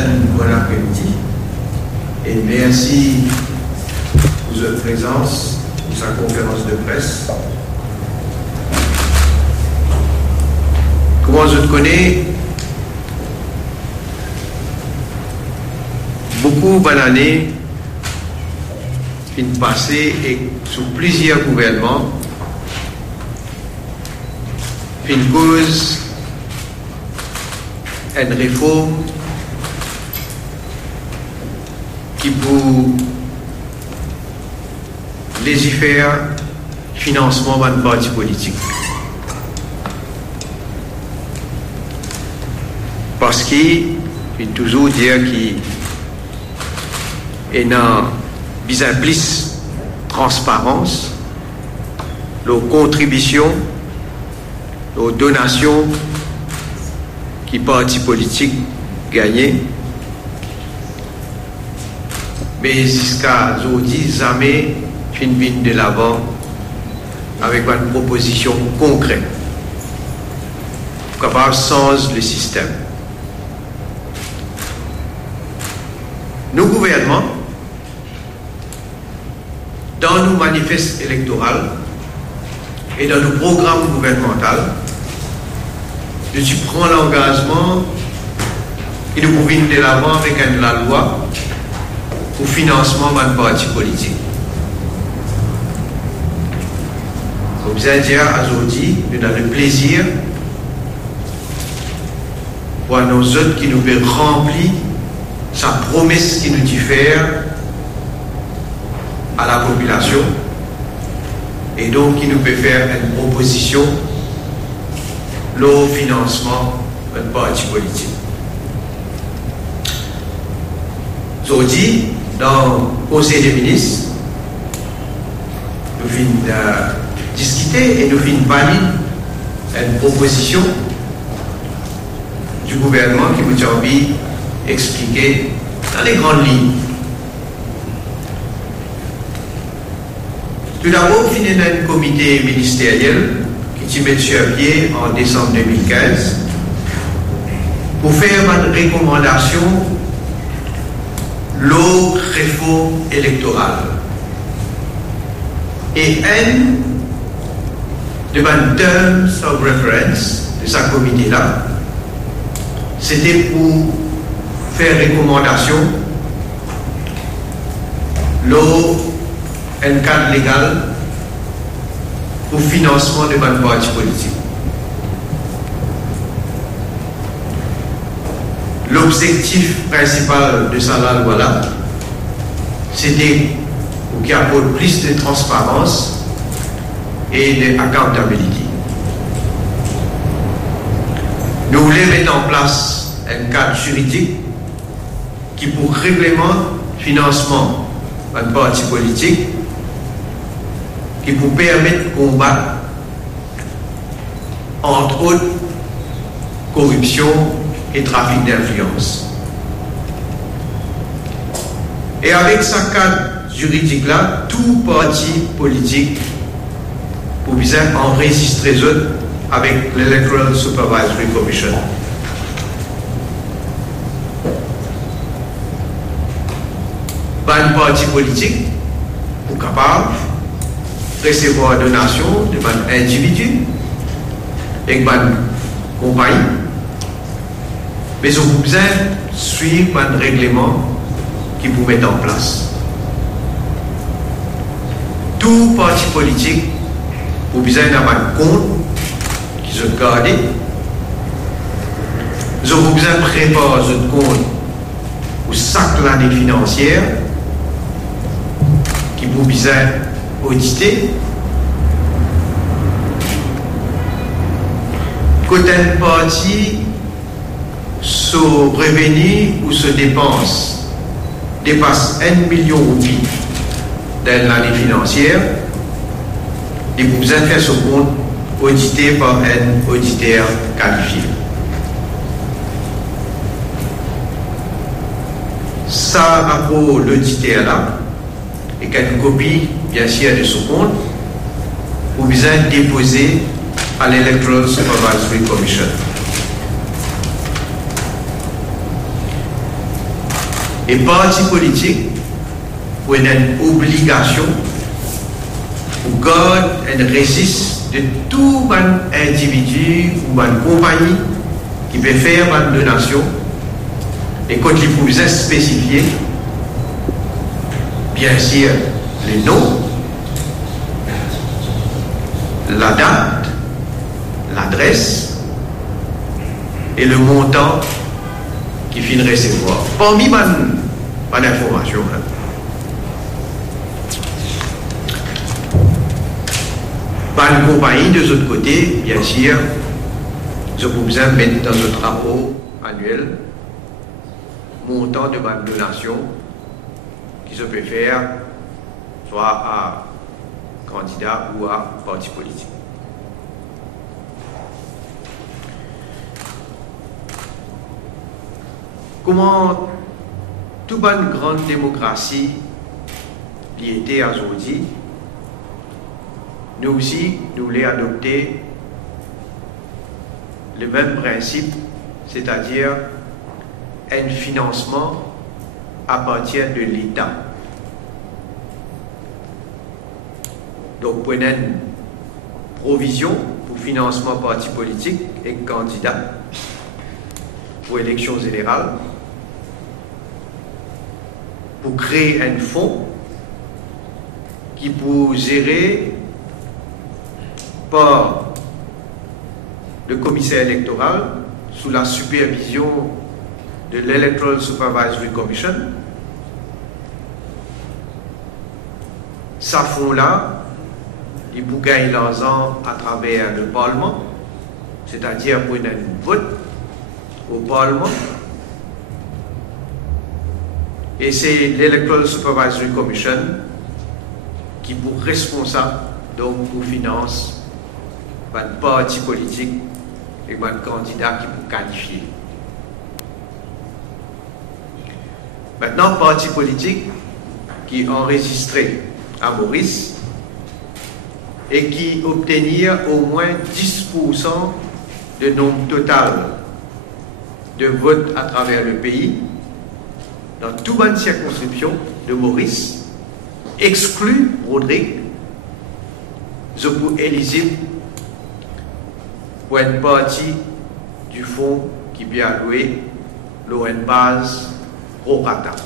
un bon après-midi et merci pour votre présence pour sa conférence de presse. Comment je te connais, beaucoup d'années une passée et sous plusieurs gouvernements, une cause, une réforme qui pour légiférer financement d'un parti politique. Parce qu'il faut toujours dire qu'il y a bien plus transparence, nos contributions, nos donations qui partis politiques gagnent. Mais jusqu'à aujourd'hui, jamais une ligne de l'avant avec une proposition concrète capable de changer le système. Nos gouvernements, dans nos manifestes électoraux et dans nos programmes gouvernementaux, nous prenons l'engagement et nous pouvons de l'avant avec la loi pour le financement d'un parti politique. Comme vous avez dit aujourd'hui, nous avons le plaisir pour nos autres qui nous peut remplir sa promesse qui nous dit faire à la population et donc qui nous peut faire une proposition le financement d'un parti politique. Aujourd'hui, dans le Conseil des ministres, nous venons discuter et nous venons valider une proposition du gouvernement qui vous a envie d'expliquer dans les grandes lignes. Tout d'abord, nous venons d'un comité ministériel qui met sur pied en décembre 2015 pour faire une recommandation la réforme électorale. Et un de mes terms of reference de ce comité-là, c'était pour faire recommandation un cadre légal pour financement de mon parti politique. L'objectif principal de cette loi-là, c'était pour qu'il apporte plus de transparence et d'accountability. Nous voulons mettre en place un cadre juridique qui, pour règlement financement d'un parti politique, qui vous permettre de combattre, entre autres, corruption et trafic d'influence. Et avec ce cadre juridique-là, tout parti politique pour bien enregistrer les autres avec l'Electoral Supervisory Commission. Un parti politique pour capable recevoir donation de un individu et une compagnie, mais on a besoin de suivre un règlement qui vous met en place. Tout parti politique a besoin d'avoir un compte qui se garde. Ils ont besoin de préparer ce compte pour chaque année financière qui vous besoin auditer. Côté un parti, ce revenu ou ce dépense dépasse 1 million de roupies dans l'année financière, et vous besoin de faire ce compte audité par un auditeur qualifié. Ça, rapport l'auditeur là, et qu'une copie, bien sûr, de ce compte, vous besoin de déposer à l'Electoral Supervisory Commission. Et parti politique pour une obligation pour garder un registre de tout individu ou une compagnie qui peut faire une donation et quand il faut spécifier bien sûr les noms, la date, l'adresse et le montant qui finit de recevoir. Parmi mon information, par une compagnie de l'autre côté, bien sûr, je peux besoin mettre dans notre rapport annuel montant de ma donation qui se peut faire soit à candidat ou à parti politique. Comment toute une grande démocratie y était aujourd'hui, nous aussi, nous voulons adopter le même principe, c'est-à-dire un financement à partir de l'État. Donc, pour une provision pour financement parti politique et candidat pour élections générales, pour créer un fonds qui peut gérer par le commissaire électoral sous la supervision de l'Electoral Supervisory Commission. Ça fonds-là, il peut gagner l'argent à travers le Parlement, c'est-à-dire pour un vote au Parlement. Et c'est l'Electoral Supervisory Commission qui est responsable donc pour financer un parti politique et un candidat qui peut qualifier. Maintenant, parti politique qui est enregistré à Maurice et qui obtenir au moins 10% de nombre total de votes à travers le pays, dans toute bonne circonscription de Maurice, exclut Rodrigue, je peux éligible pour une partie du fonds qui peut allouer l'ON base au rata.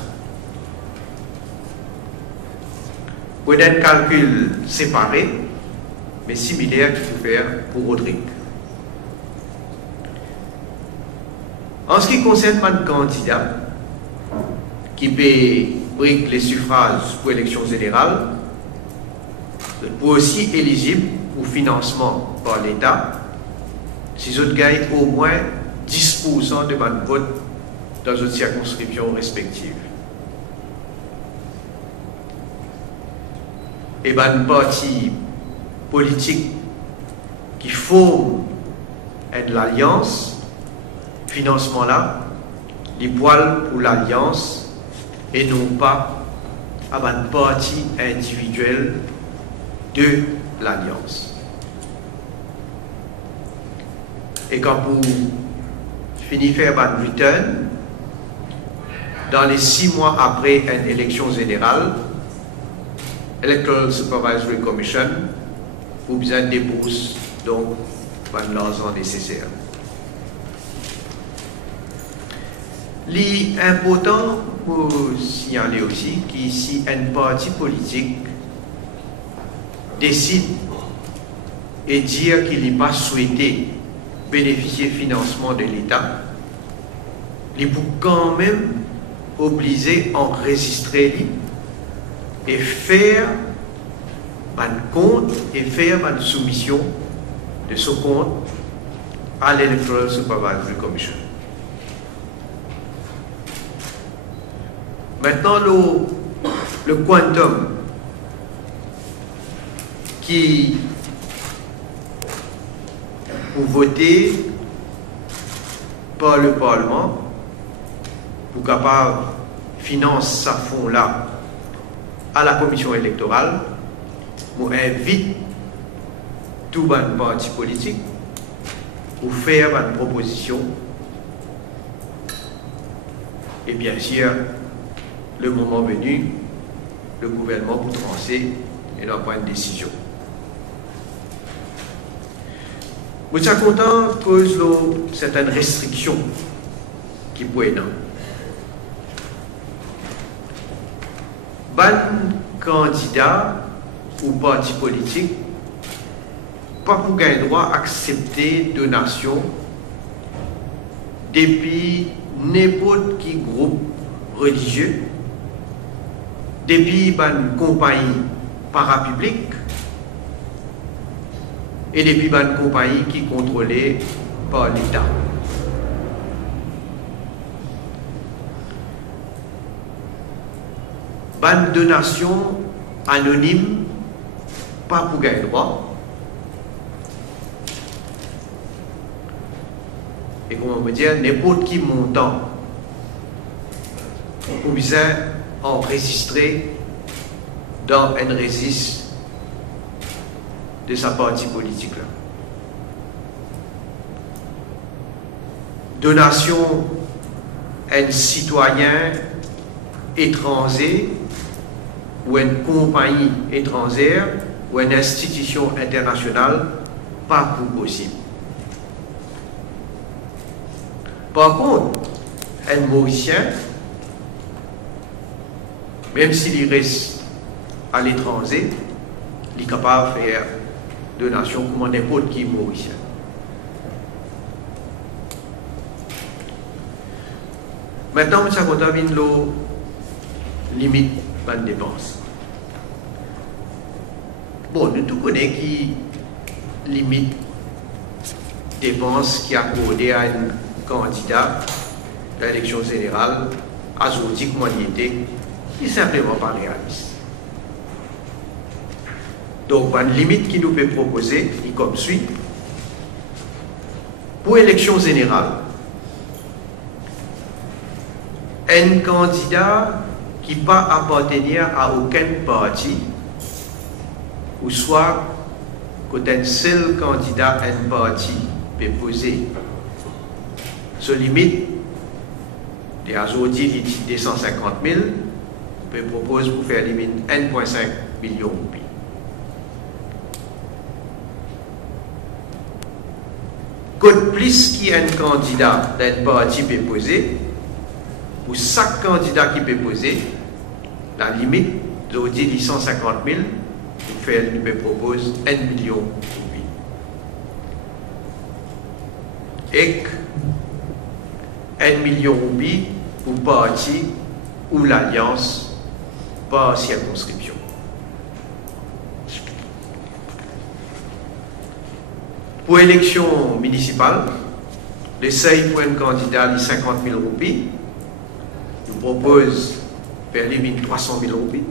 Pour un calcul séparé, mais similaire qu'il faut faire pour Rodrigue. En ce qui concerne un candidat qui peut prendre les suffrages pour l'élection générale, peut aussi éligible au financement par l'État si je gagne au moins 10% de mon vote dans une circonscription respective. Et un parti politique qui forme une alliance, financement là, les poils pour l'alliance et non pas à un parti individuel de l'alliance. Et quand vous finissez faire un return, dans les 6 mois après une élection générale, Electoral Supervisory Commission, vous besoin des bourses, donc l'argent nécessaire. L'important pour signaler aussi que si un parti politique décide et dire qu'il n'est pas souhaité bénéficier du financement de l'État, il peut quand même obligé d'enregistrer et faire un compte et faire une soumission de ce compte à l'Electoral Supervisory Commission. Maintenant, le quantum qui pour voter par le Parlement pour capable financer sa fonds-là à la commission électorale, on invite tout le parti politique pour faire une proposition et bien sûr le moment venu, le gouvernement pour trancher et leur prendre une décision. Je suis content à cause de certaines restrictions qui peuvent être. Ban candidat ou parti politique pas pour gagner droit à accepter donation depuis n'importe qui groupe religieux, depuis une compagnie parapublique et depuis une compagnie qui est contrôlée par l'État. Une donation anonyme, pas pour gagner droit. Et comment on peut dire, n'importe qui montant ou bien enregistré dans un registre de sa partie politique. Là. Donation à un citoyen étranger ou une compagnie étrangère ou une institution internationale, pas pour possible. Par contre, un Mauricien, même s'il reste à l'étranger, il est capable de faire donation comme n'importe qui Mauricien. Maintenant, nous avons les limites de dépenses. Bon, nous tous connaissons qui limite dépenses qui est accordée à un candidat à l'élection générale, azotique, moyenneté, qui n'est simplement pas réaliste. Donc, une limite qui nous peut proposer est comme suit. Pour l'élection générale, un candidat qui ne peut pas appartenir à aucun parti, ou soit qu'un seul candidat à un parti peut poser ce limite des aujourd'hui des 150 000, peut proposer pour faire limite 1,5 million de roupies. Côte plus qui est un candidat d'un parti peut poser, pour chaque candidat qui peut poser, la limite d'aujourd'hui des 150 000, pour faire, il peut proposer 1 million de roupies. Et 1 million de roupies pour parti ou l'alliance par circonscription. Pour l'élection municipale, le seuil pour un candidat est 50 000 roupies. Nous propose vers les 300 000 roupies.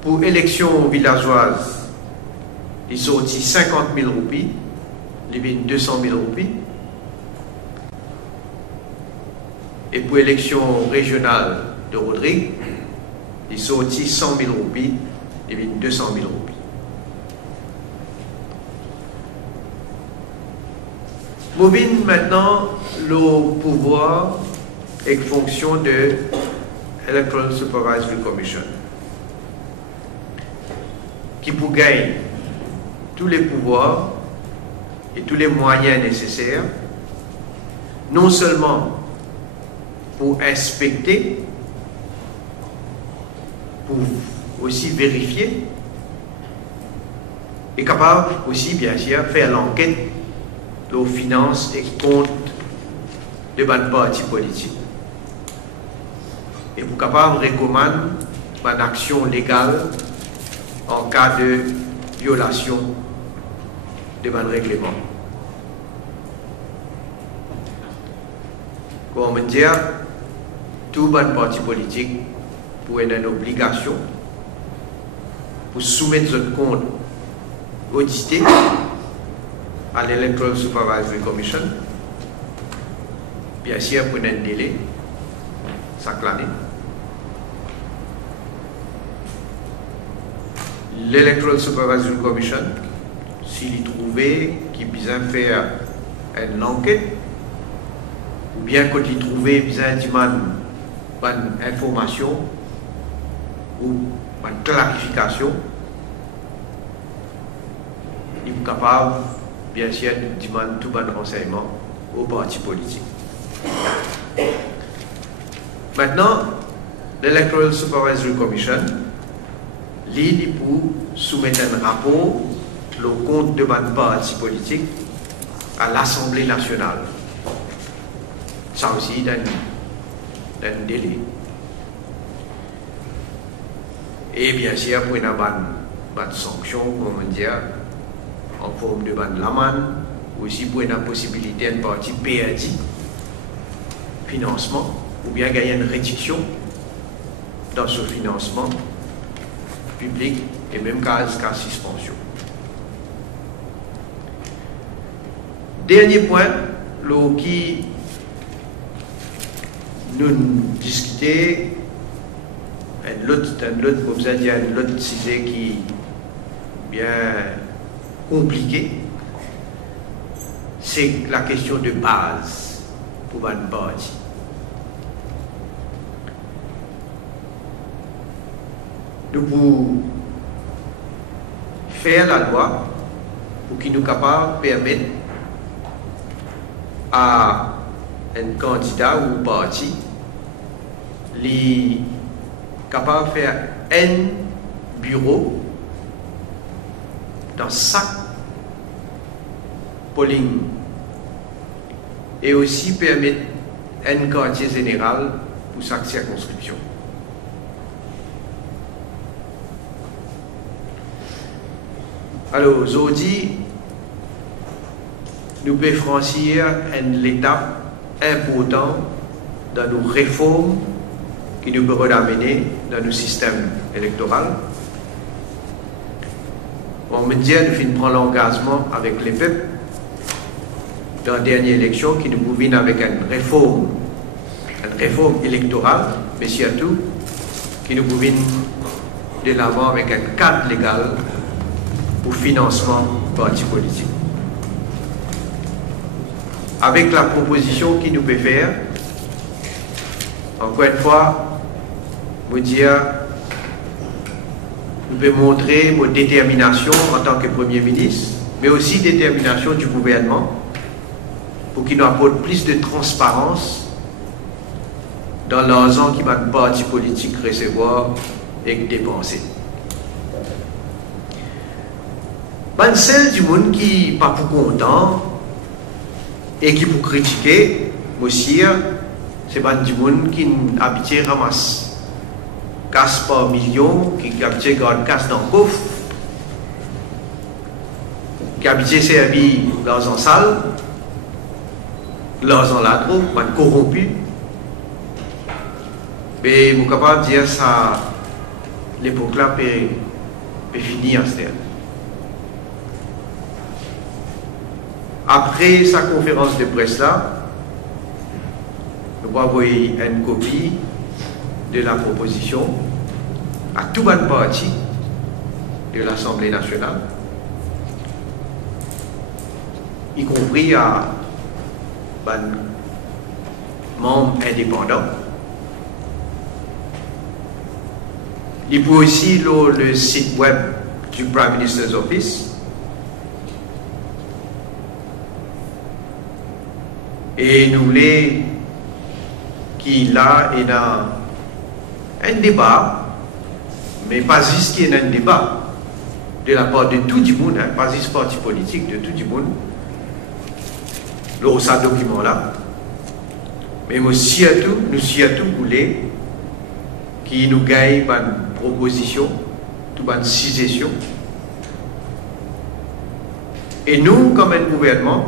Pour l'élection villageoise, il sortit 50 000 roupies, les 200 000 roupies. Et pour l'élection régionale de Rodrigue, il sortit 100 000 roupies, les 200 000 roupies. Mobile maintenant le pouvoir et fonction de Electoral Supervisory Commission, qui pour gagner tous les pouvoirs et tous les moyens nécessaires, non seulement pour inspecter, pour aussi vérifier, et capable aussi bien sûr faire l'enquête aux finances et comptes de bonnes partis politiques. Et pour capable recommander une action légale en cas de violation de bon règlement. Comme on dit, tout bon parti politique pour avoir une obligation pour soumettre votre compte audité à l'Electoral Supervisory Commission, bien sûr pour un délai, chaque année. L'Electoral Supervisory Commission, s'il y trouvait qu'il besoin faire une enquête ou bien quand il trouvait besoin d'une information ou une clarification, il est capable, bien sûr, de demander tout bon renseignement aux partis politiques. Maintenant, l'Electoral Supervisory Commission, l'île pour soumettre un rapport, le compte de mon parti politique, à l'Assemblée nationale. Ça aussi, dans un délai. Et bien sûr, pour une sanction, comment dire, en forme de l'amende, aussi pour une possibilité de parti PRD, financement, ou bien gagner une réduction dans ce financement public et même cas suspension. Dernier point, qui nous discuter un autre sujet qui est bien compliqué, c'est la question de base pour un parti. Nous pouvons faire la loi pour qu'il nous capable de permettre à un candidat ou parti capable de faire un bureau dans chaque polling et aussi permettre un quartier général pour chaque circonscription. Alors aujourd'hui, nous pouvons franchir une étape importante dans nos réformes qui nous peuvent amener dans nos systèmes électoraux. On me dit que nous prenons l'engagement avec les peuples dans la dernière élection qui nous pouvait avec une réforme électorale, mais surtout qui nous pouvait de l'avant avec un cadre légal pour financement parti politique. Avec la proposition qui nous peut faire, encore une fois, vous dire, nous pouvons montrer notre détermination en tant que Premier ministre, mais aussi détermination du gouvernement pour qu'il nous apporte plus de transparence dans l'argent qui va le parti politique recevoir et dépenser. Ben, celle du monde qui n'est pas pour content et qui pour critiquer, aussi, c'est ben du monde qui habite ramasse casse par millions, qui habite garde casse dans le coffre, qui habite servi l'argent sale, l'argent là trop, ben corrompu. Mais vous êtes capable de dire ça, l'époque là peut finir. Après sa conférence de presse là, nous avons envoyé une copie de la proposition à tout le parti de l'Assemblée nationale, y compris à membres indépendants. Il peut aussi le site web du Prime Minister's Office. Et nous voulons qu'il y ait un débat, mais pas juste qu'il y ait un débat de la part de tout le monde, hein, pas juste parti politique, de tout le monde, dans ce document-là. Mais nous surtout voulons qu'il nous gagne une proposition, une suggestion. Et nous, comme un gouvernement,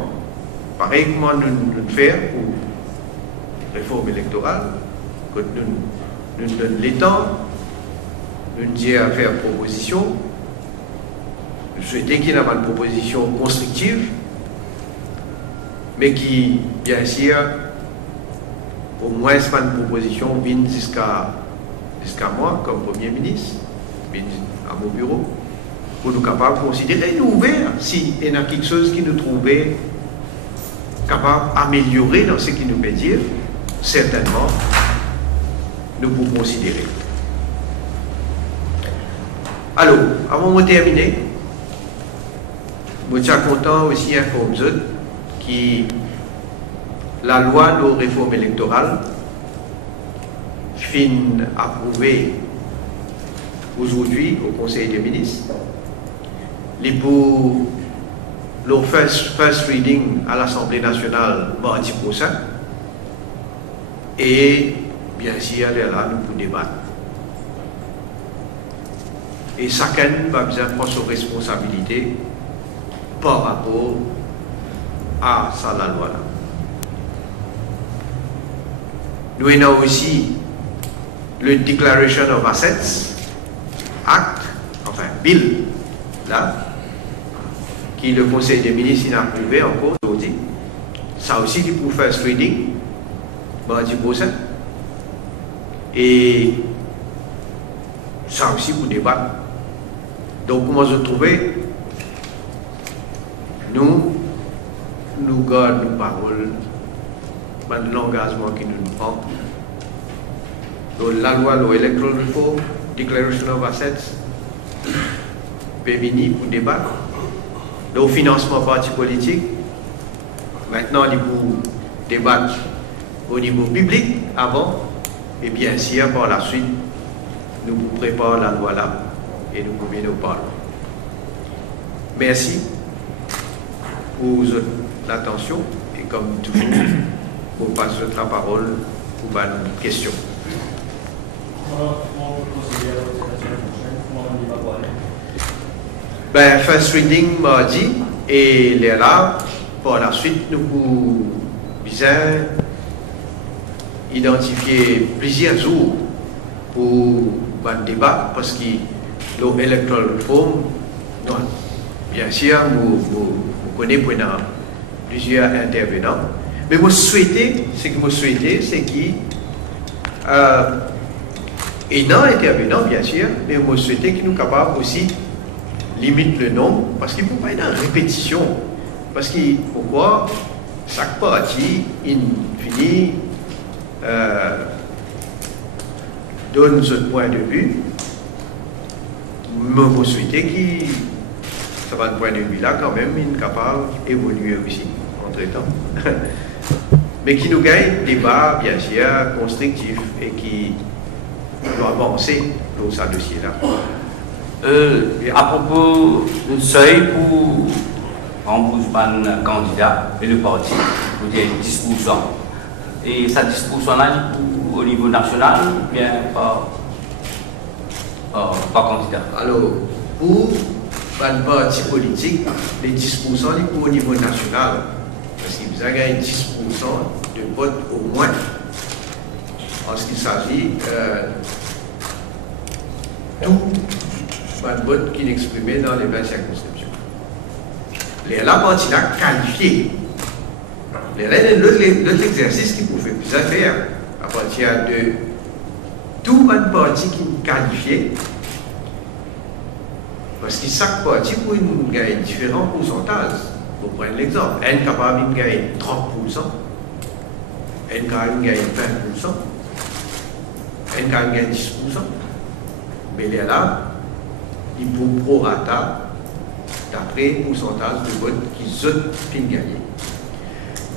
pareil comment nous faire pour réforme électorale, que nous donnons les temps, nous disons à faire proposition. Nous souhaitons qu'il y ait une proposition constructive, mais qui, bien sûr, au moins une proposition vienne jusqu'à moi, comme Premier ministre, vienne à mon bureau, pour nous capables de considérer nous ouvert s'il y a quelque chose qui nous trouvait capable d'améliorer dans ce qui nous peut dire, certainement, nous pouvons considérer. Alors, avant de terminer, je suis content aussi d'informer que la loi de réforme électorale fin approuvée aujourd'hui au Conseil des ministres, les pour le first reading à l'Assemblée nationale mardi prochain, et bien sûr, là, nous pouvons débattre. Et chacun va bien prendre ses responsabilités par rapport à ça, la loi. Nous avons aussi le Declaration of Assets Act, enfin Bill, là, qui le Conseil des ministres a approuvé encore aujourd'hui. Ça aussi, il pour first reading, mardi prochain. Et ça aussi pour débattre. Donc, comment se trouver? Nous gardons nos paroles, l'engagement qui nous prend. Donc, la loi, l'Electoral Reform, Declaration of Assets, pémini pour débattre. Le financement parti politique, maintenant, il faut débattre au niveau public avant, et bien sûr, par la suite, nous préparons la loi là et nous pouvons nous parler. Merci pour l'attention et comme toujours, vous passez la parole pour une question. Ben, first reading mardi et les là, par la suite, nous pouvons bien identifier plusieurs jours pour un débat parce que l'Electoral Reform, bien sûr, vous connaissez plusieurs intervenants, mais ce que je souhaite, c'est qu'il et non intervenants, bien sûr, mais je souhaite qu'il nous capable aussi limite le nombre, parce qu'il ne faut pas être en répétition. Parce que, pourquoi chaque parti, il finit, donne ce point de vue, mais vous souhaitez que ça va un point de vue là, quand même, il est capable d'évoluer aussi, entre-temps. Mais qui nous gagne débat, bien sûr, constructif et qui doit avancer dans ce dossier-là. À propos du seuil pour remboursement candidat et le parti, vous dire 10%. Et ça 10%-là, au niveau national, ou bien par candidat? Alors, pour un parti politique, les 10% sont au niveau national. Parce qu'il vous a gagné 10% de vote au moins en ce qui s'agit tout le vote qui est exprimé dans les 20 circonscriptions. La partie là qualifiée. L'autre exercice qui pouvait plus faire à partir de tout le parti qui est qualifié. Parce que chaque parti peut gagner différents pourcentages. Pour prendre l'exemple, un capable de gagner 30%, un capable de gagner 20%, un capable de gagner 10%. Mais là, il faut prorata d'après le pourcentage de vote qu'ils ont gagné.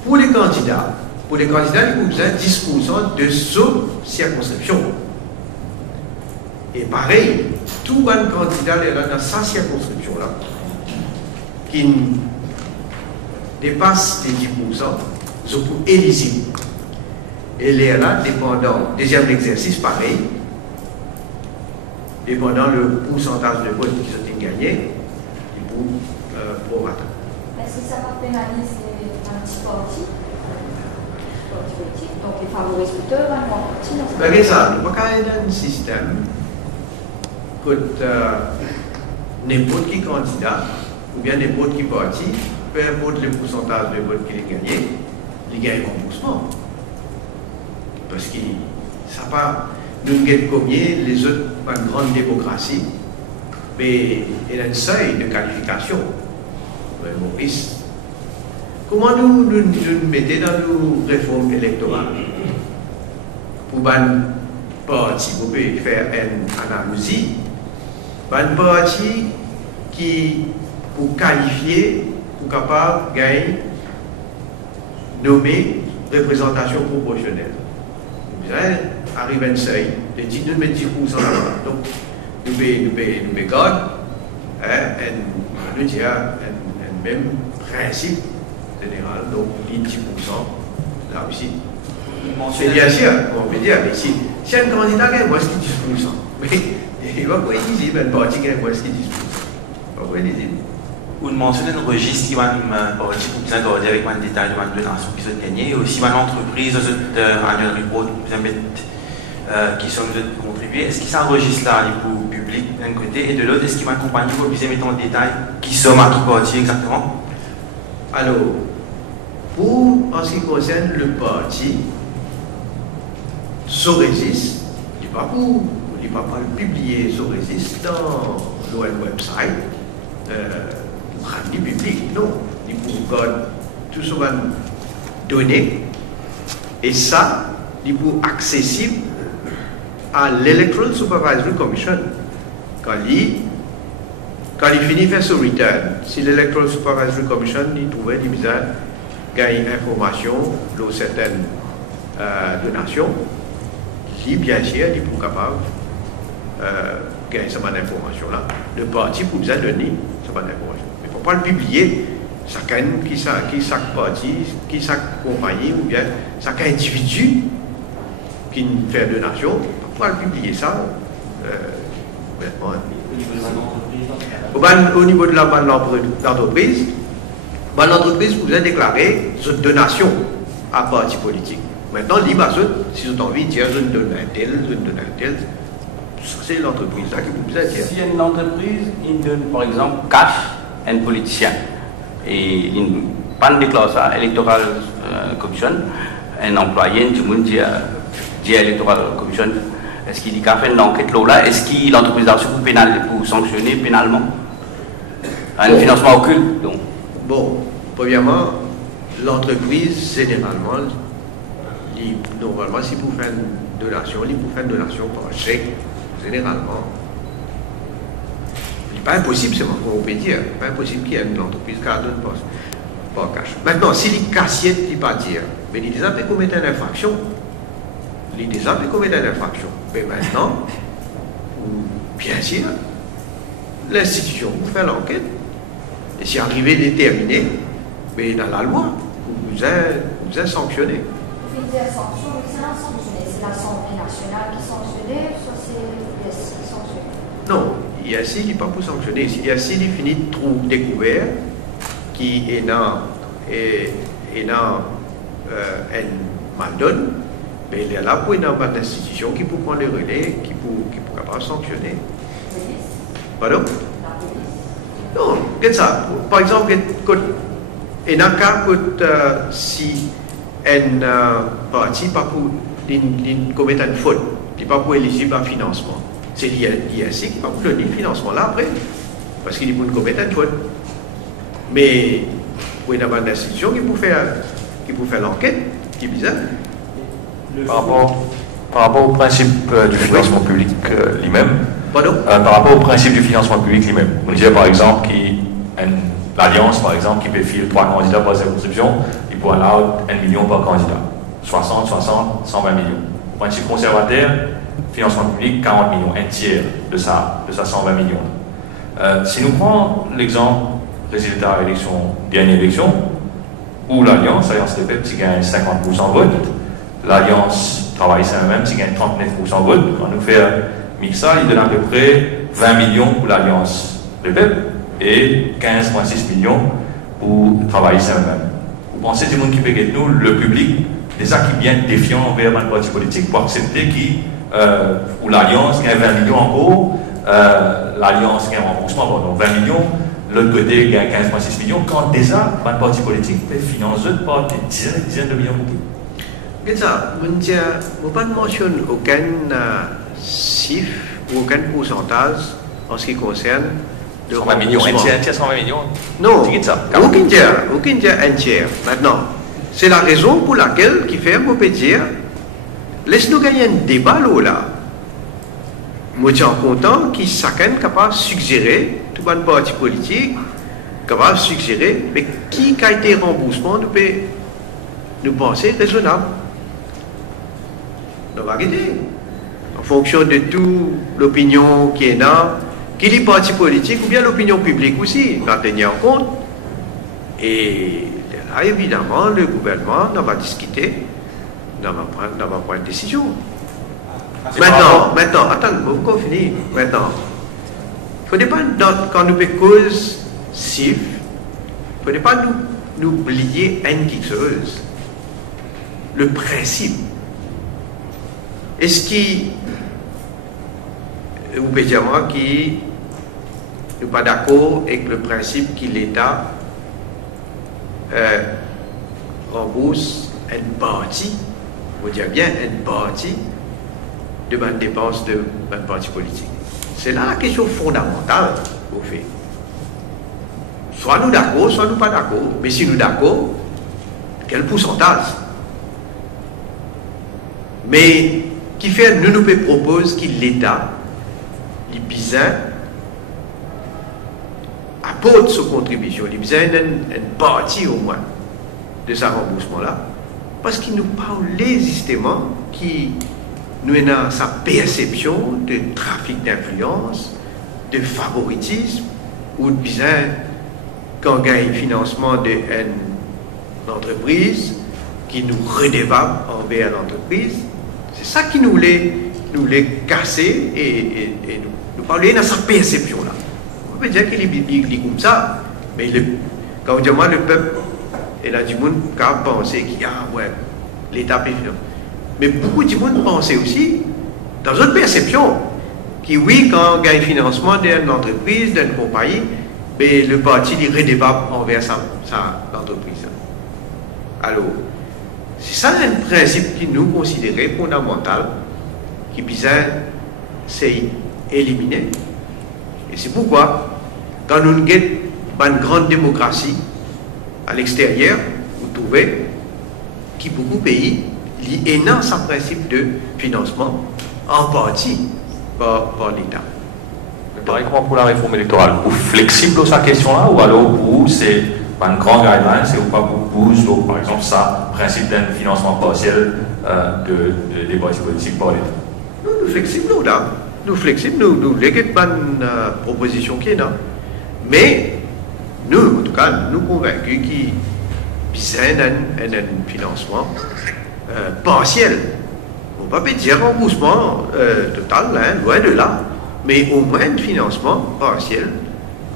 Pour les candidats, il faut besoin de 10% de cette circonscription. Et pareil, tout un candidat là dans sa circonscription-là, qui dépasse les 10%, sont éligibles. Et les là, dépendant, deuxième exercice, pareil, dépendant le pourcentage de votes qu'ils ont gagné, il faut prorata. Est-ce que ça va pénaliser un petit parti politique, donc les favorisateurs, un grand parti dans ce cas? Ça, nous avons un système que n'importe qui candidat ou bien n'importe qui parti, peu importe le pourcentage de votes qu'il a gagné, il gagne un remboursement. Parce que ça pas, nous gagnons combien les autres, une grande démocratie, mais il y a un seuil de qualification. Maurice, comment nous mettons dans nos réformes électorales pour un parti, vous pouvez faire une analogie, un parti qui, pour qualifier, pour capable de gagner, nommer représentation proportionnelle. Vous arrivez à un seuil, de 10% là-bas. Donc, nous gardons un même principe général, donc 10% là aussi. C'est bien sûr, on peut dire, mais si un candidat gagne moins que 10%, mais il va pas éligible, un parti gagne moins que 10%. Il va pas éligible. Vous mentionnez un registre qui va un parti pour bien garder avec un détail de la donation qui sont gagnés, et aussi une entreprise, un report qui sont contribués. Est-ce qu'il s'enregistre là pour public d'un côté, et de l'autre, est-ce qu'il va accompagner pour bien mettre en détail qui sont à qui parti exactement? Alors, en ce qui concerne le parti, ce registre, il ne va pas le publier, ce registre dans le website, pour rendre public, non. Il faut garder tout ce qu'on va donner, et ça, il est accessible à l'Electoral Supervisory Commission. Quand il finit de faire ce return, si l'Electoral Supervisory Commission il trouvait des mises gagne information de certaines donations, il bien sûr il est capable de gagner cette information-là. Le parti pour nous donner cette information. Il ne faut pas le publier, chacun chaque parti, chaque compagnie ou bien chaque individu qui fait donation, il ne faut pas le publier ça. Au niveau de l'entreprise, l'entreprise vous a déclaré une donation à parti politique. Maintenant, si vous avez envie de dire je donne un tel, c'est l'entreprise qui vous a dit. Si une entreprise il donne par exemple cash à un politicien et il pas déclare ça à l'électoral commission, un employé du dit à l'électoral commission, est-ce qu'il dit a fait une enquête là, est-ce que l'entreprise a reçu pour sanctionner pénalement un financement occulte donc. Bon, premièrement, l'entreprise généralement, normalement si vous faites une donation, par chèque, généralement, il n'est pas impossible, c'est on peut dire, pas impossible qu'il y ait une entreprise qui donne pas cash. Maintenant, si les cassiettes, il ne pas dire, mais il déjà peut commettre une infraction. Il déjà peut commettre une infraction. Mais maintenant, bien sûr, l'institution vous fait l'enquête, et si arrivé à déterminer, mais dans la loi, vous êtes sanctionné. Vous faites des sanctions, mais c'est sanctionné. C'est l'Assemblée nationale qui sanctionne, soit c'est l'ISI qui sanctionne. Non, l'ISI n'est pas pour sanctionner. L'ISI il finit de trouver découvert qui est dans un mandon, mais il est là pour une institution qui peut prendre le relais, qui peut capable sanctionner. Pardon? Non, qu'est-ce ça? Par exemple, il y a un cas si un parti pas pour commettre une faute, il n'est pas pour éligible à financement. C'est l'ISI qui va vous donner le financement là après, parce qu'il est pour commettre une faute. Mais pour une institution qui peut faire l'enquête, qui est bizarre. Par rapport au principe du financement public lui-même, par rapport au principe du financement public lui-même, on dit par exemple l'Alliance, par exemple, qui peut filer 3 candidats par circonscription, il peut allow 1 million par candidat. 60, 120 millions. Au principe conservateur, financement public, 40 millions, un tiers de ça 120 millions. Si nous prenons l'exemple résultat dernière élection, où l'Alliance des peuples qui gagne 50% vote, l'Alliance travaille ça même qui gagne 39% vote, quand nous faisons ça, il donne à peu près 20 millions pour l'Alliance des peuples et 15,6 millions pour travailler ça même. Vous pensez que le monde qui peut être nous, le public, déjà qui est bien défiant envers un parti politique pour accepter où l'Alliance gagne 20 millions encore, l'Alliance gagne un remboursement, donc 20 millions, l'autre côté gagne 15,6 millions, quand déjà un parti politique peut financer par des dizaines de millions de pays. Mais ça, je ne pas mentionner aucun chiffre ou aucun pourcentage en ce qui concerne 120 millions, un tiers 120 millions. Non, aucun tiers, un tiers. Maintenant, c'est la raison pour laquelle qui fait, on peut dire, laisse-nous gagner un débat là. Moi, je suis content qu'il chacun capable de suggérer, tout le parti politique, capable de suggérer, mais qui a été remboursement, nous penser raisonnable. Nous va guider. En fonction de toute l'opinion qui est là, qui est parti politique ou bien l'opinion publique aussi, on va tenir en compte. Et là, évidemment, le gouvernement va discuter, va prendre une décision. Maintenant, attends, vous finissez. Maintenant, il ne faut pas, quand nous faisons cause CIF, il ne faut pas nous oublier une chose. Le principe. Est-ce que vous pouvez dire moi qui n'est pas d'accord avec le principe que l'État rembourse une partie, vous dire bien une partie de ma dépense de ma parti politique. C'est là la question fondamentale au fait. Soit nous d'accord, soit nous pas d'accord. Mais si nous d'accord, quel pourcentage? Mais qui fait, nous propose que l'État, les besoins, apporte sa contribution, les besoins une partie au moins de ce remboursement-là, parce qu'il nous parle justement qui nous avons sa perception de trafic d'influence, de favoritisme, ou de besoin qu'on gagne financement d'une entreprise qui nous redevable envers l'entreprise. C'est ça qui nous voulait casser et nous parler de sa perception-là. On peut dire qu'il est comme ça, mais quand on dit moi, le peuple, il a du monde qui a pensé qu'il y a, ouais, l'État peut financer. Mais beaucoup de monde pensait aussi, dans une perception, que oui, quand on gagne financement d'une entreprise, d'une compagnie, ben, le parti est redevable envers l'entreprise. Alors, c'est ça un principe qui nous considérait fondamental, qui bizarre, c'est éliminé. Et c'est pourquoi, quand nous avons une grande démocratie à l'extérieur, vous trouvez que beaucoup de pays ont ce principe de financement en partie par l'État. Pareil comment pour la réforme électorale, ou flexible sur cette question-là, ou alors pour c'est un grand guideline, c'est ou pas pour pousse, donc par exemple ça, principe d'un financement partiel des partis politiques par l'État. Nous flexibles là, nous flexibles, nous voulons pas une proposition qui est là, mais nous en tout cas nous convaincus qu'il y a un financement partiel. On ne va pas dire remboursement total, hein, loin de là, mais au moins un financement partiel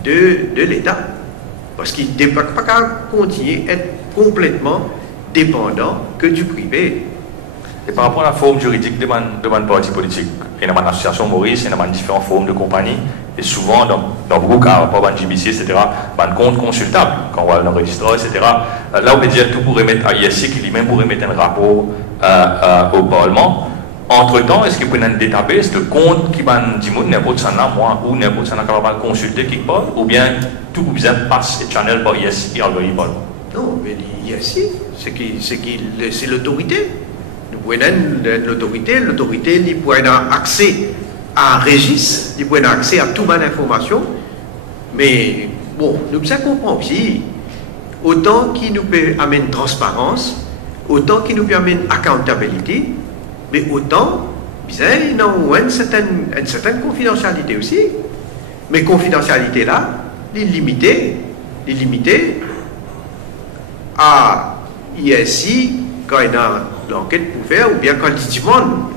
de l'État. Parce qu'il ne peut pas continuer à être complètement dépendant que du privé. Et par rapport à la forme juridique de mon parti politique, il y a une association Maurice, il y a différentes formes de compagnie, et souvent, dans beaucoup de cas, par rapport à JBC, etc., un compte consultable, quand on va dans le registre, etc. Là, on peut dire tout pourrait mettre à ISC, qui lui-même pourrait mettre un rapport au Parlement. Entre-temps, est-ce qu'il peut y avoir un database de compte qui va dire n'importe quoi, moi, ou n'importe quoi, quand on va consulter quelque part, ou bien tout le besoin passe et channel par ISC qui a le Parlement? Non, mais l'ISC, c'est l'autorité. Nous pouvons l'autorité, il peut avoir accès à un registre, il peut avoir accès à toute bonne information, mais bon, nous comprenons aussi, autant qu'il nous peut amener transparence, autant qu'il nous peut amener accountability, mais autant, il y a une certaine confidentialité aussi. Mais confidentialité là, est limitée à ISI quand il y a l'enquête pour faire, ou bien quand il demande.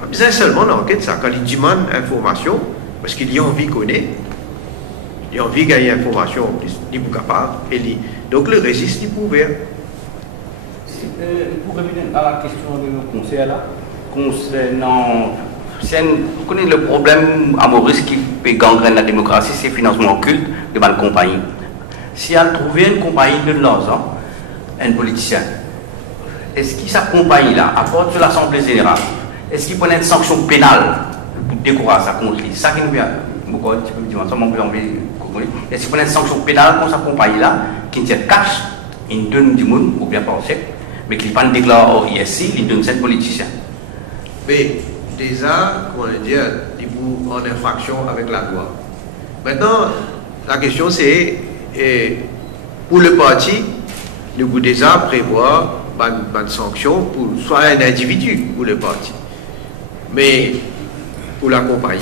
Pas besoin seulement l'enquête, ça, quand il demande information, parce qu'il y a envie de connaître, il a envie de gagner information, il est capable, donc le registre est ouvert. Pour revenir à la question de nos conseils là, concernant, vous connaissez le problème à Maurice qui peut gangréner la démocratie, c'est le financement occulte de ma compagnie. Si elle trouvait une compagnie de l'argent, un politicien, est-ce que sa compagnie là apporte sur l'Assemblée générale, est-ce qu'il prenait une sanction pénale pour décourager ça contre lui? Ça qui nous vient, pourquoi tu peux me dire, ça m'a envie est-ce qu'il y a une sanction pénale pour sa compagnie là, qui tient cash, il donne du monde, ou bien pas au chèque, mais qui ne pas déclare au ISI, il donne 7 politiciens. Mais déjà, comment dire, il faut en infraction avec la loi. Maintenant, la question c'est, pour le parti, nous pouvons déjà prévoir une sanction pour soit un individu pour le parti, mais pour la compagnie.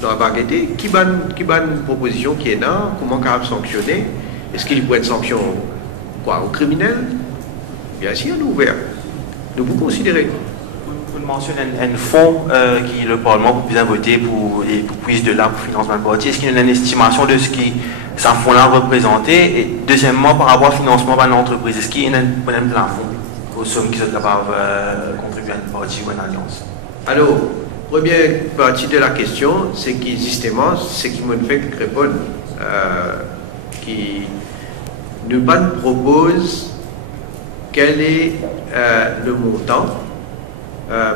Dans la baguette, qui va une proposition qui est là, comment on peut sanctionner? Est-ce qu'il peut être sanction quoi, au criminel? Bien sûr, nous ouvert. Nous vous considérez. Vous mentionnez un fonds qui le Parlement peut bien voter pour puise de là pour financement de parti. Est-ce qu'il y a une estimation de ce qui ça fonds-là représenté? Et deuxièmement, par rapport au financement par l'entreprise, est-ce qu'il y a un problème plafond aux sommes qui sont capables de contribuer à une partie ou à une alliance? Alors, première partie de la question, c'est que justement, ce qui me fait répondre, qui nous propose quel est le montant,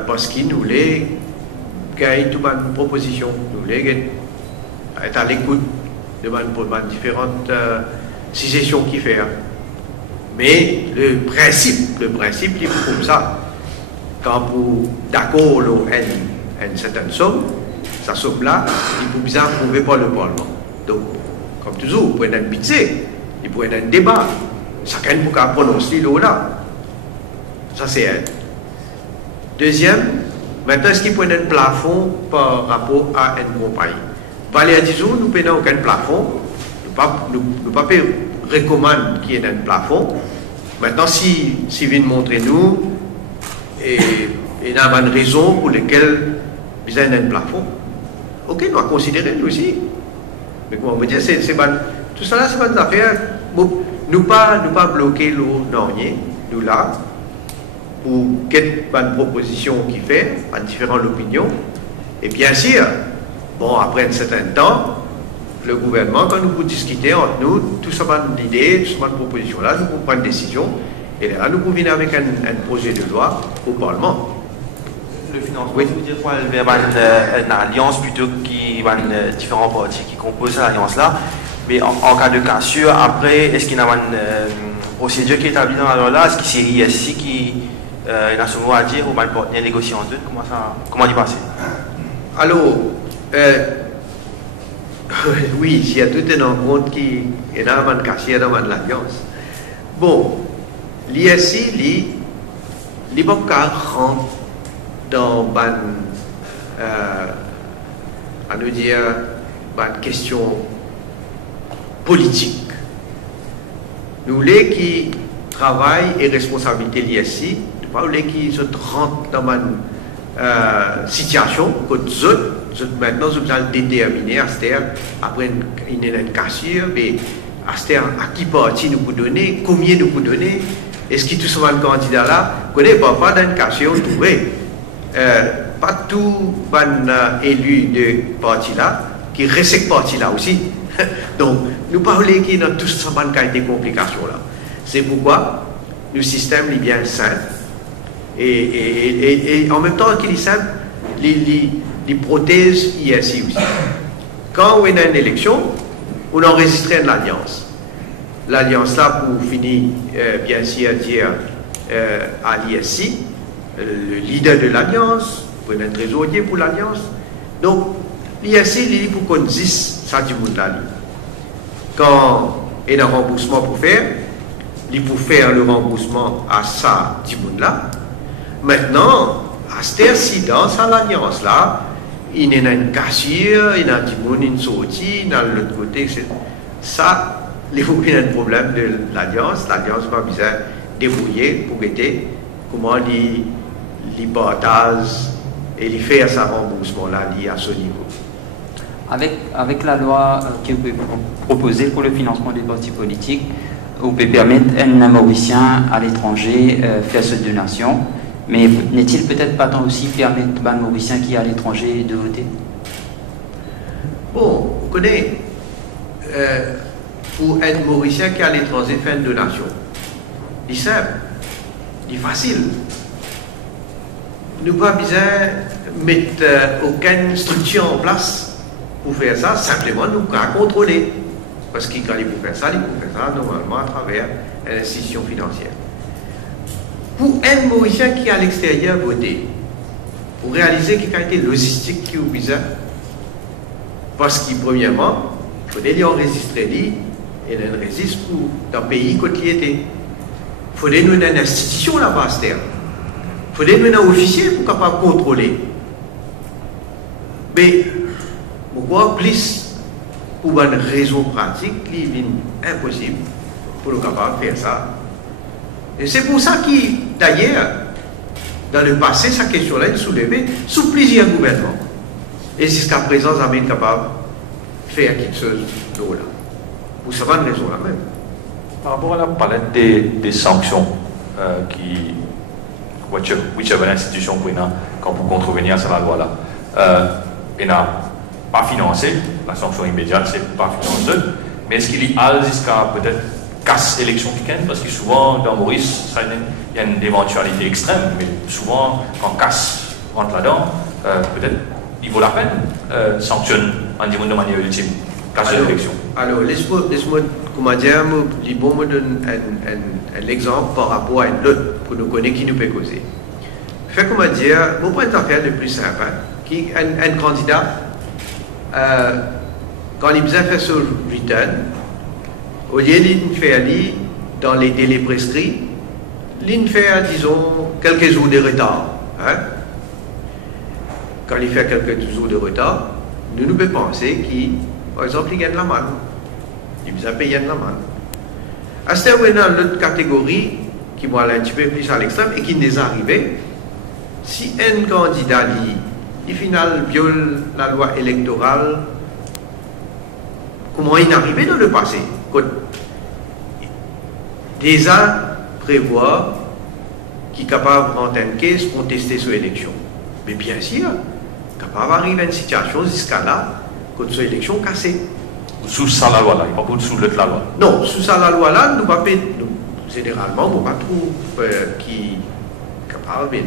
parce qu'il nous les gagne toute une proposition, nous les être à l'écoute de différentes suggestions qu'il fait. Mais le principe, il est comme ça. Quand vous d'accord une certaine somme, cette somme-là, il faut bien prouver par le Parlement. Donc, comme toujours, vous prenez un budget, il peut y avoir un débat. Chacun peut prononcer là. Ça, c'est un. Deuxième, maintenant, est-ce qu'il peut y avoir un plafond par rapport à une compagnie? Valé à 10 jours, nous n'avons aucun plafond. Nous ne pouvons pas recommander qu'il y ait un plafond. Maintenant, si vient montrer nous, et il y a une raison pour laquelle il y a un plafond, ok, nous allons considérer nous aussi. Mais comment on veut dire, tout ça, c'est pas une affaire. Nous pas bloquer l'eau, non, nous là, pour quelle proposition qui fait, à différentes opinions. Et bien sûr, bon, après un certain temps, le gouvernement, quand nous pouvons discuter entre nous, tout ça va l'idée, tout ça va une proposition là, nous pouvons prendre une décision, et là, nous pouvons venir avec un projet de loi au Parlement. Le financement, oui. Ça veut dire quoi? Il y a une alliance plutôt qu'il y a différents partis qui composent cette alliance-là. Mais en cas de cassure, après, est-ce qu'il y a une procédure qui est établie dans la loi-là? Est-ce que c'est ISI qui a son mot à dire ou mal partenaire négocier en deux? Comment y passer? Alors, oui, il y a tout un rencontre qui est dans une cassure dans l'alliance. Bon, l'ISI, il va rentre dans une question politique. Nous, les qui travaillent et responsabilité l'ISI, nous les qui se rentrent dans une situation que maintenant, nous allons déterminer après une cassure, mais à qui parti nous pouvons donner, combien nous pouvons donner. Est-ce que tout ce candidat là connaît parfois dans une cassure, pas tout élu de parti là qui reste parti là aussi. Donc, nous parlons qui dans tout ce des complications là. C'est pourquoi le système est bien simple et en même temps qu'il est simple, les prothèses ISI aussi. Quand on a une élection, on enregistre une alliance. L'alliance là, pour finir, bien sûr, dire à l'ISI, le leader de l'alliance, pour un trésorier pour l'alliance. Donc, l'ISI, il faut qu'on dise ça du monde là. Quand il y a un remboursement pour faire, il faut faire le remboursement à ça du monde là. Maintenant, à cette heure-ci, dans l'alliance là, il y a une cassure, il y a du monde, une sortie, dans l'autre côté, etc. Ça, il faut qu'il y ait un problème de l'alliance. L'alliance va bien débrouiller pour aider comment les partages et les faire sa remboursement là à ce niveau. Avec la loi qui peut proposer pour le financement des partis politiques, on peut permettre à un Mauricien à l'étranger faire cette donation, mais n'est-il peut-être pas tant aussi permettre à un Mauricien qui est à l'étranger de voter? Bon, vous connaissez, pour un Mauricien qui est à l'étranger faire une donation, c'est simple, c'est facile. Nous n'avons pas besoin de mettre aucune structure en place pour faire ça, simplement nous qu'à contrôler. Parce que quand il faut faire ça, il faut faire ça normalement à travers une institution financière. Pour un Mauricien qui est à l'extérieur voter, pour réaliser qu'il y a été logistique qui est au visa, parce que premièrement, il faut lui enregistrer lui, et il enregistre pour dans le pays où il était. Il faut nous une institution là-bas, il faut nous un officier pour capable contrôler. Mais pourquoi plus pour une raison pratique, il est impossible pour nous capable de faire ça. Et c'est pour ça que, d'ailleurs, dans le passé, cette question-là est soulevée sous plusieurs gouvernements. Et jusqu'à présent, nous sommes capables de faire quelque chose d'autre. Pour cette raison-là même. Par rapport à la palette des sanctions qui, whichever institution quand vous contrevenir à la loi-là, et n'a pas financé, la sanction immédiate, c'est pas financé, mais est-ce qu'il y a jusqu'à peut-être casse élection week-end, parce que souvent dans Maurice, il y a une éventualité extrême, mais souvent quand casse rentre là-dedans, peut-être il vaut la peine sanctionner de manière ultime, casse l'élection. Alors, laisse-moi comment dire, je me donne un exemple par rapport à une autre, pour nous connaître qui nous peut causer. Fait comment dire, mon point d'affaire le plus simple, qui un candidat, quand il besoin de faire son return, au lieu de faire dans les délais prescrits, il fait, disons, quelques jours de retard. Hein? Quand il fait quelques jours de retard, nous pouvons penser qu'il, par exemple, il gagne la manne. Il besoin de payer la manne. À ce moment-là, l'autre catégorie, qui va aller un petit peu plus à l'extrême et qui n'est arrivé, si un candidat il final viole la loi électorale, comment il est arrivé dans le passé? Déjà prévoir qu'il est capable de rentrer une caisse pour tester son élection. Mais bien sûr, capable d'arriver à une situation jusqu'à là, quand son élection cassée. Sous ça la loi là, il n'y a pas sous l'autre la loi. Non, sous ça la loi là, nous pas généralement, on ne pas trouver qui est capable, mais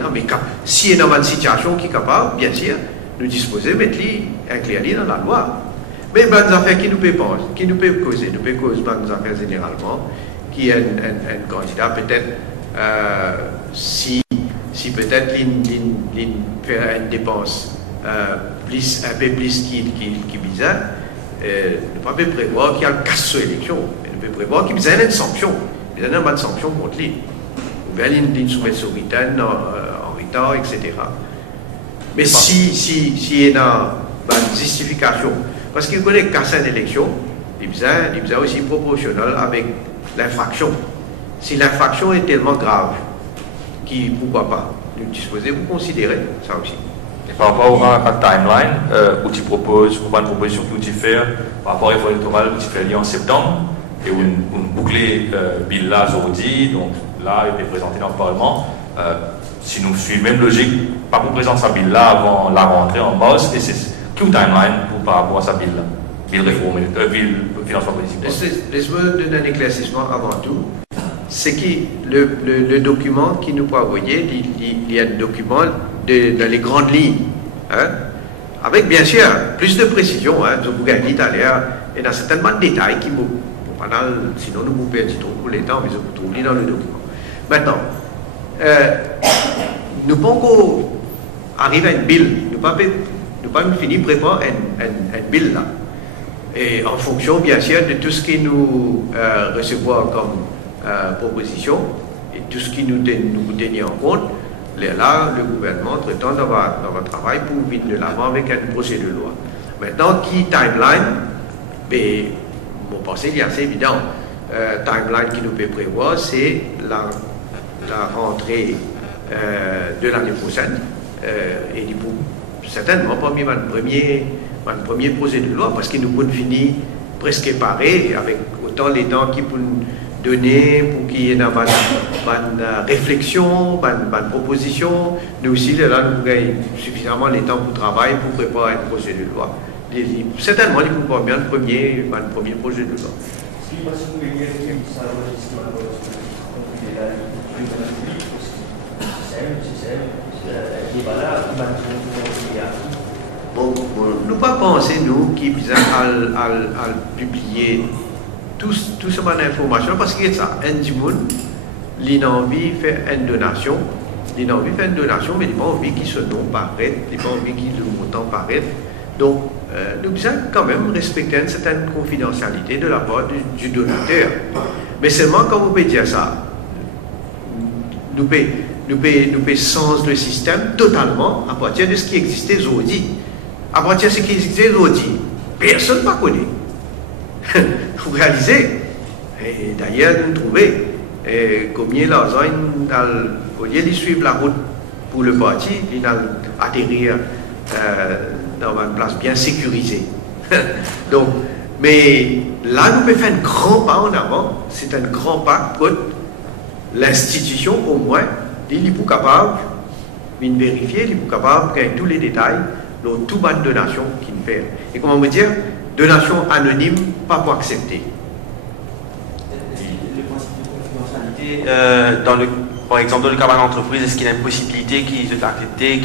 si il y a une situation qui est capable, bien sûr, nous disposer de mettre inclure dans la loi. Mais il y a des affaires qui nous peuvent causer des affaires généralement, qui est un candidat peut-être, si peut-être il fait une dépense un peu plus qui bizarre, ne pas prévoir qu'il y a un casse sur l'élection, il peut prévoir qu'il y a une sanction, il y a une sanction contre lui, ou bien il soumet son return en retard, etc. Mais si il y a une justification, parce qu'il connaît casser une élection, il est aussi proportionnel avec l'infraction. Si l'infraction est tellement grave, pourquoi pas nous disposer, vous considérez ça aussi. Et par rapport à la timeline, où tu proposes, ou pas une proposition que tu fais par rapport à l'effort électoral que tu fais en septembre, et où une bouclée bill là aujourd'hui, donc là il est présenté dans le Parlement. Si nous suivons la même logique, pas pour présenter sa bill là avant la rentrée en mars, et c'est quelle timeline par rapport à sa bill là, bill réforme, bill financement politique. Laisse-moi donner un éclaircissement avant tout. C'est que le document qui nous peut envoyer, il y a un document dans les grandes lignes, hein, avec bien sûr plus de précision. Hein, je vous ai dit tout à l'heure, et dans certainement de détails qui nous, sinon nous vous perdons pour les temps, mais je vous trouve dans le document. Maintenant, nous pouvons arriver à une bill, nous pas finir préparer un bill là. Et en fonction, bien sûr, de tout ce que nous recevons comme proposition et tout ce qui nous tient en compte, là, le gouvernement, entre-temps, dans votre travail pour venir de l'avant avec un projet de loi. Maintenant, qui timeline, mais mon pensée est assez évident. Timeline qui nous peut prévoir, c'est la rentrée de l'année prochaine. Et du coup, certainement parmi mon premier projet de loi, parce que nous pouvons finir presque pareil, avec autant les temps qui peuvent donner pour qu'il y ait une réflexion, une proposition. Nous aussi, là, nous avons suffisamment de temps pour travailler, pour préparer un projet de loi. Certainement, il faut pas bien le premier projet de loi. Bon, nous pas pensez, nous, qui besoin à publier tout ce genre d'informations, parce que ça, un du monde, il a envie de faire une donation, mais il n'a pas envie qu'il se nom paraître, il n'a pas envie qu'il le montant paraître. Donc, nous devons quand même respecter une certaine confidentialité de la part du donateur. Mais seulement quand vous pouvez dire ça, nous pouvons changer le système totalement à partir de ce qui existait aujourd'hui. À partir de ce qui existait aujourd'hui, personne ne va connaître. Vous réalisez. Et d'ailleurs, nous trouvons combien d'argent, au lieu de suivre la route pour le parti, il va atterrir dans une place bien sécurisée. Donc, mais là, nous pouvons faire un grand pas en avant. C'est un grand pas contre l'institution, au moins, il est capable de vérifier, il est capable de gagner tous les détails dans tout bas de donation qu'il fait. Et comment me dire, donation anonyme, pas pour accepter. Le principe de confidentialité, par exemple, dans le cas de l'entreprise, est-ce qu'il y a une possibilité qu'ils soient acceptés,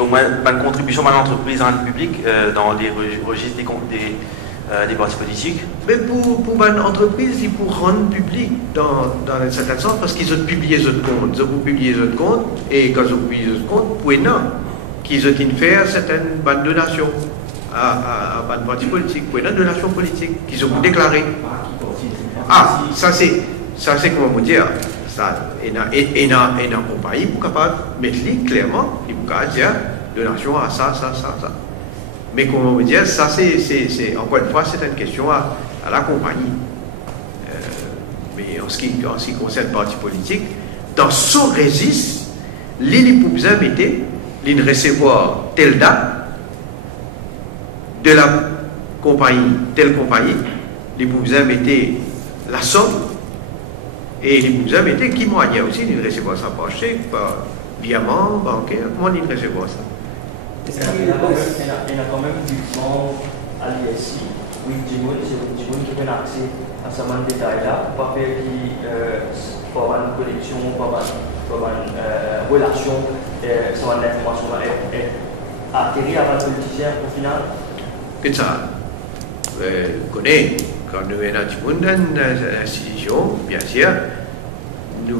au moins une contribution à l'entreprise dans le public, dans les registres des partis politiques? Mais pour une entreprise, il faut rendre public dans un certain sens, parce qu'ils ont publié ce compte. Ils ont publié ce compte, et quand ils ont publié ce compte, vous pouvez non, qu'ils ont fait certaines bonnes donations à un parti politique, pour une donation politique, qu'ils ont déclaré. Ah, ça c'est comment vous dire, ça, et dans compagnie, pour capable de mettre clairement, il faut dire donation à ça. Mais comment vous dire, ça c'est encore une fois, c'est une question à la compagnie. Mais en ce qui concerne le parti politique, dans son registre, l'île pour bien mettre, l'île recevoir telle date de la compagnie, telle compagnie, l'île pour bien mettre la somme, et l'île pour bien mettre qui moyen aussi, l'île recevoir ça par chèque, par virement, bancaire, comment l'île recevoir ça? Il y a quand même du temps à l'ISI, oui, du monde qui peut accès à ce genre de détails-là, pour faire pour avoir une connexion, pour avoir une relation, ce genre d'information est atterri avant le politicien au final. Que ça, connaît, quand nous sommes dans une institution, bien sûr, nous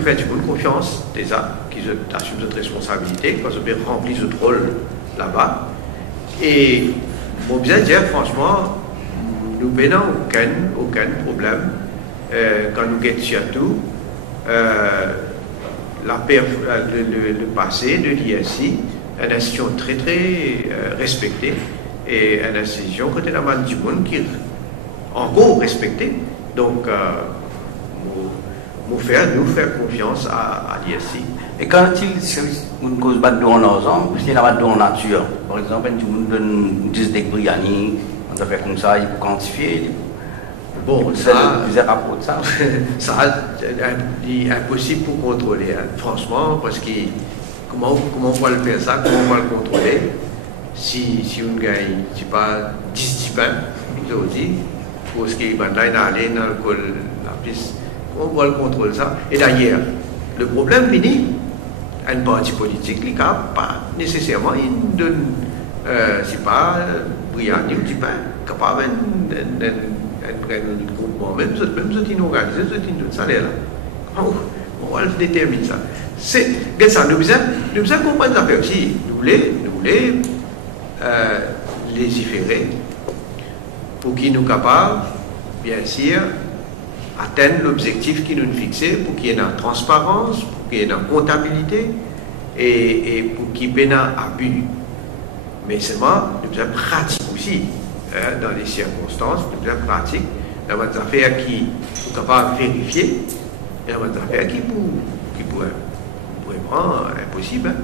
faisons du monde confiance déjà, qu'ils assument notre responsabilité, quand ils ont rempli ce rôle là-bas. Et pour bien dire, franchement, nous n'avons aucun problème quand nous gagnons surtout le passé de l'ISI, une institution très très respectée et une institution côté la main du monde qui est encore respectée. Donc, nous faire confiance à l'ISI. Et quand il une cause de l'argent, c'est la nature. Par exemple, on donne 10 des Briani, on a fait comme ça, il faut quantifier. Bon, ça, ça est impossible pour contrôler, hein, franchement, parce que comment on va le faire ça, comment on va le contrôler si on gagne, je sais pas, 10 pains, aujourd'hui, pour ce qui est aller dans la piste, comment on va le contrôler ça? Et d'ailleurs, le problème fini, un parti politique, il n'a pas nécessairement, il donne, c'est pas Briani ou du pain, capable un groupement, même si ils ont organisé, ça là. On va déterminer ça. C'est ça, nous devons comprendre ça aussi. Nous voulons légiférer pour qu'ils nous capables, bien sûr, atteindre l'objectif qui nous fixé, pour qu'il y ait une transparence, pour qu'il y ait une comptabilité et pour qu'il y ait un abus. Mais seulement, nous devons pratiquer aussi. Dans les circonstances, nous devons pratiquer dans des affaires qui sont capables de vérifier et dans des affaires qui pourraient vraiment impossible,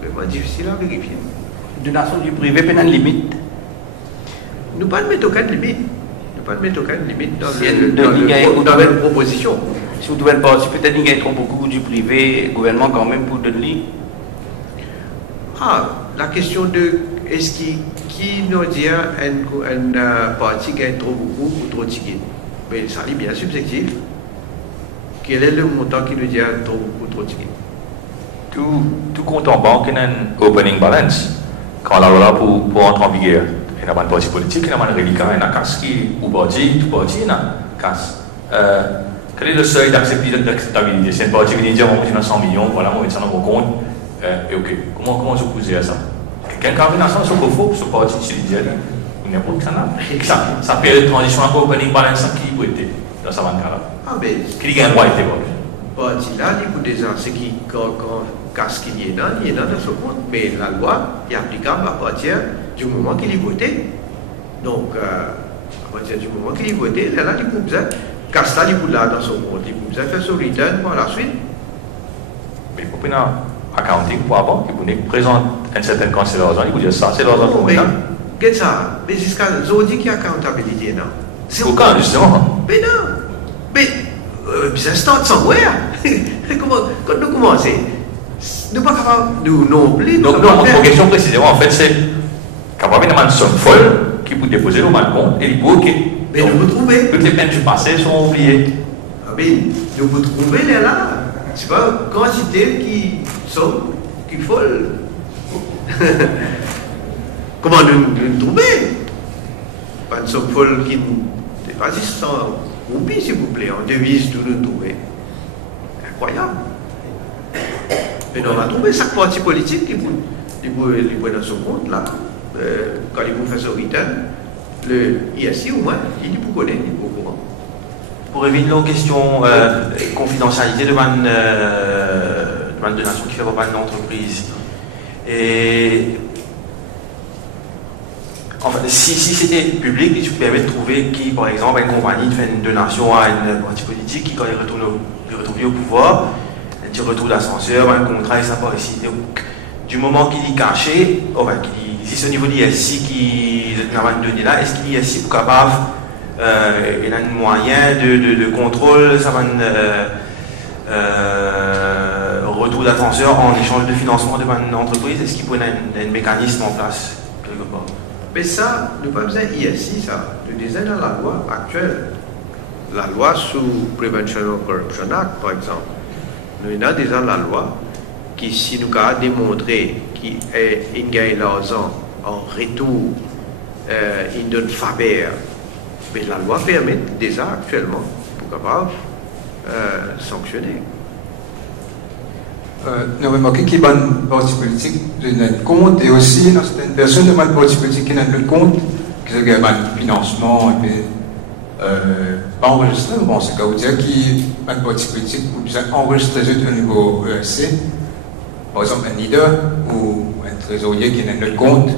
vraiment difficile à vérifier. Donation du privé, peut-être une limite? Nous ne mettons aucune limite. Nous ne mettons aucune limite dans la proposition. Si vous devez penser, peut-être qu'il y a trop beaucoup du privé, le gouvernement quand même pour donner. Ah, la question de est-ce qui nous dit un parti gagne trop beaucoup ou trop ticket? Mais ça est bien subjectif. Quel est le montant qui nous dit trop beaucoup ou trop ticket? Tout compte en banque a un opening balance. quand la loi pour entrer en vigueur, il y a un parti politique, il y a un reliquat, il y a un casse qui, ou parti, tout parti, il y a un casse. Quel est le seuil d'acceptabilité? C'est un parti qui dit, on a 100 millions, voilà, on met ça dans mon compte, et ok. Comment se poser à ça? Quelqu'un qui a une ce qu'il faut, ce parti, c'est l'idéal, ou n'importe qui ça fait une transition encore opening balance qui peut être dans sa banque là. Ah, mais. Qui a un droit été bon? Parti là, il faut déjà, ce qui, quand casse qu'il y est dans ce compte, mais la loi est applicable à partir du moment qu'il est voté. Donc, à partir du moment qu'il est voté, là, il faut besoin, casse là, il faut là dans son compte, il faut besoin faire son return par la suite. Mais il faut prendre un accounting pour avoir, il faut présenter une certaine quantité d'argent, il faut dire ça, c'est l'argent qu'on met. Qu'est-ce que ça? Mais jusqu'à aujourd'hui, qu'il y a accountabilité, non? C'est aucun, justement. Mais non! Mais, ça start somewhere! Quand nous commençons, nous ne sommes pas capables, nous non plus. Donc, notre question précisément, en fait, c'est capable de une somme folle qui peut déposer au compte et il peut OK. Mais nous pouvons trouver. Toutes les peines du passé sont oubliées. Ah, mais nous pouvons trouver les là. C'est pas une quantité qui est folle. Comment nous trouver? Pas une somme folle qui n'est pas juste 100 roupies, s'il vous plaît, en devise, tout nous trouver. Incroyable. Mais on a trouvé chaque parti politique qui peut dans son compte là, quand il peut faire son return, le ISI au moins, il peut connaître, il peut au courant. Pour éviter aux questions confidentialité de ma donation qui fait pas une entreprise. Et en fait, si c'était public, il permet de trouver qui, par exemple, une compagnie fait une donation à un parti politique qui, quand il retourne au pouvoir, il retrouve l'ascenseur, un contrat et ça part ici. Du moment qu'il est caché, si c'est au niveau de l'ISI qui est donné là, est-ce qu'il est capable, il a un moyen de contrôle, ça va retour d'ascenseur en échange de financement de une entreprise? Est-ce qu'il peut y avoir un mécanisme en place quelque part? Mais ça, nous pas besoin d'ISI, ça. Nous disons dans la loi actuelle, la loi sous Prevention of Corruption Act, par exemple. Nous avons déjà la loi qui, si nous avons démontré qu'il gagne l'argent en retour, il donne faveur. Mais la loi permet déjà actuellement pour capable sanctionner. Nous avons remarqué qu'il y a un parti politique de notre compte et aussi dans certaines personnes de notre parti politique qui n'a notre compte, qui ont un financement et puis, pas enregistré. Bon, c'est qu'à vous dire qu'il y a un parti politique qui a enregistré au niveau ESC, par exemple un leader ou un trésorier qui n'a notre compte.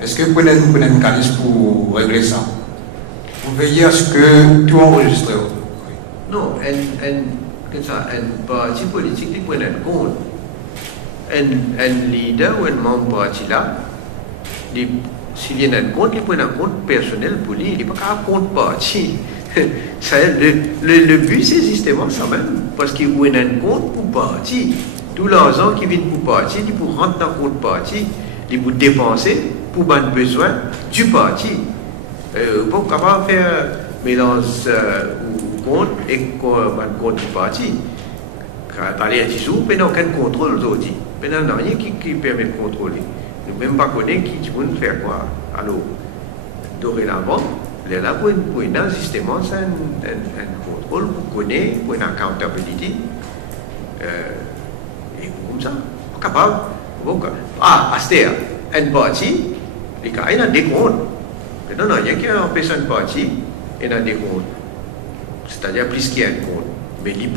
Est-ce que vous prenez un mécanisme pour régler ça? Vous veillez à ce que tout enregistre? Non, un parti politique qui prend un compte. Un leader ou un membre du parti là, s'il y a un compte, il prend un compte personnel pour lui, il n'est pas qu'un compte parti. Le but, c'est justement ça même, parce qu'il prend un compte pour parti. Tout l'argent qui vient pour parti, il peut rentrer dans le compte parti, il peut dépenser pour les besoins du parti. Pour capable faire mélange compte et compte du parti. Quand il y a des jours, mais il n'y a aucun contrôle aujourd'hui. Mais il n'y a rien qui permet de contrôler. Nous ne même pas connaître qui peut faire quoi. Alors, dorénavant, il y a pour une justement un contrôle pour connaître, pour une accountability. Et comme ça, capable. Astéa, un parti, il y a des comptes. Mais non, il y a qui empêche un parti, il y a des comptes. C'est-à-dire plus qu'il y a un compte. Mais il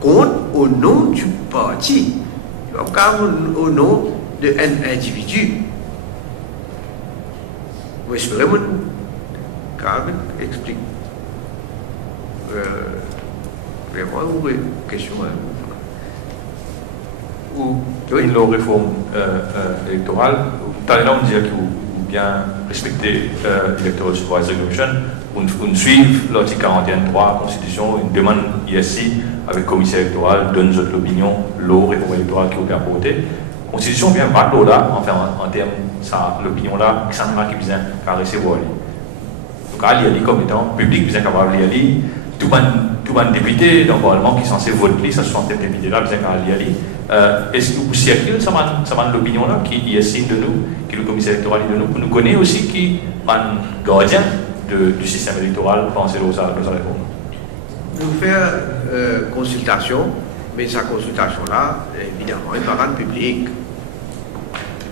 compte au nom du parti, pas au nom d'un individu. Mais je voudrais Carmen explique vraiment une question. Ou une réforme électorale, tout à l'heure on disait qu'il faut bien respecter l'Electoral Supervisory Commission. On suit l'article 41.3 de la Constitution, une demande ISI avec le commissaire électoral, donne l'opinion, l'eau réforme électorale qui est apportée. La Constitution vient pas l'eau là, enfin en termes, l'opinion là, ça n'a pas qui besoin de recevoir. Donc, à l'IALI comme étant public, besoin d'avoir l'IALI, tout le député dans le Parlement qui est censé voter, ça 60 députés là, besoin d'avoir l'IALI, Est-ce que vous circulez ça l'opinion là qui estime de nous, qui le commissaire électoral de nous, nous connaît aussi qui est un gardien du système électoral penser aux réformes? Nous faire consultation, mais sa consultation là, évidemment, elle va rendre publique.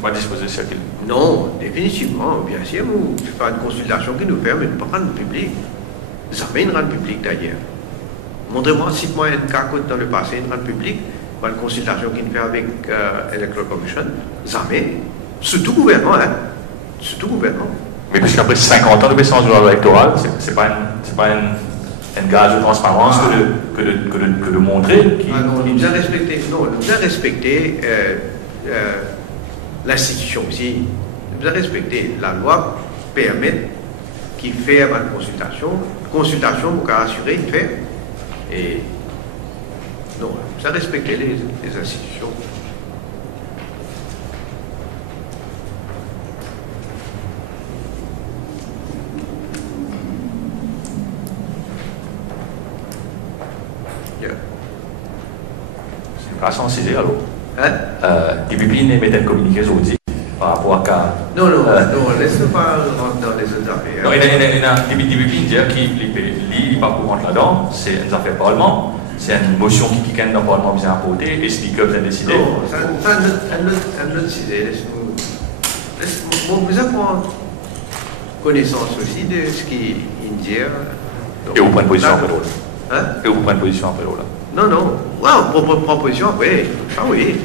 Pas disposer de circuler? Non, définitivement, bien sûr, nous pas une consultation qui nous fait, mais nous pas rendre public. Jamais une rendre public d'ailleurs. Montrez-moi, cite-moi un cas dans le passé, une rendre public. Une consultation qu'il fait avec Electoral Commission, jamais, surtout gouvernement, hein, surtout gouvernement. Mais puisqu'après 50 ans de puissance de la loi électorale, c'est pas un gage de transparence que de montrer nous devons respecter l'institution aussi. Nous devons respecter la loi permet qui fait avant consultation pour assurer une fait et non, ça respecter les institutions. Yeah. C'est une façon de alors. Hein? DPP met un communiqué aujourd'hui par rapport à cas. Non, laisse-nous pas rentrer dans les autres affaires. Non, il a DPP dit qu'il n'est pas courant là-dedans, c'est une affaire parlement. C'est une motion qui gagne dans le Parlement bien apportée et c'est que vous avez décidé. Non, ça un autre sujet. Vous avez connaissance aussi de ce qui est indien. Et vous prenez position après l'autre. Hein? Et vous prenez position après l'autre. Non. Ouais, proposition après. Ah oui.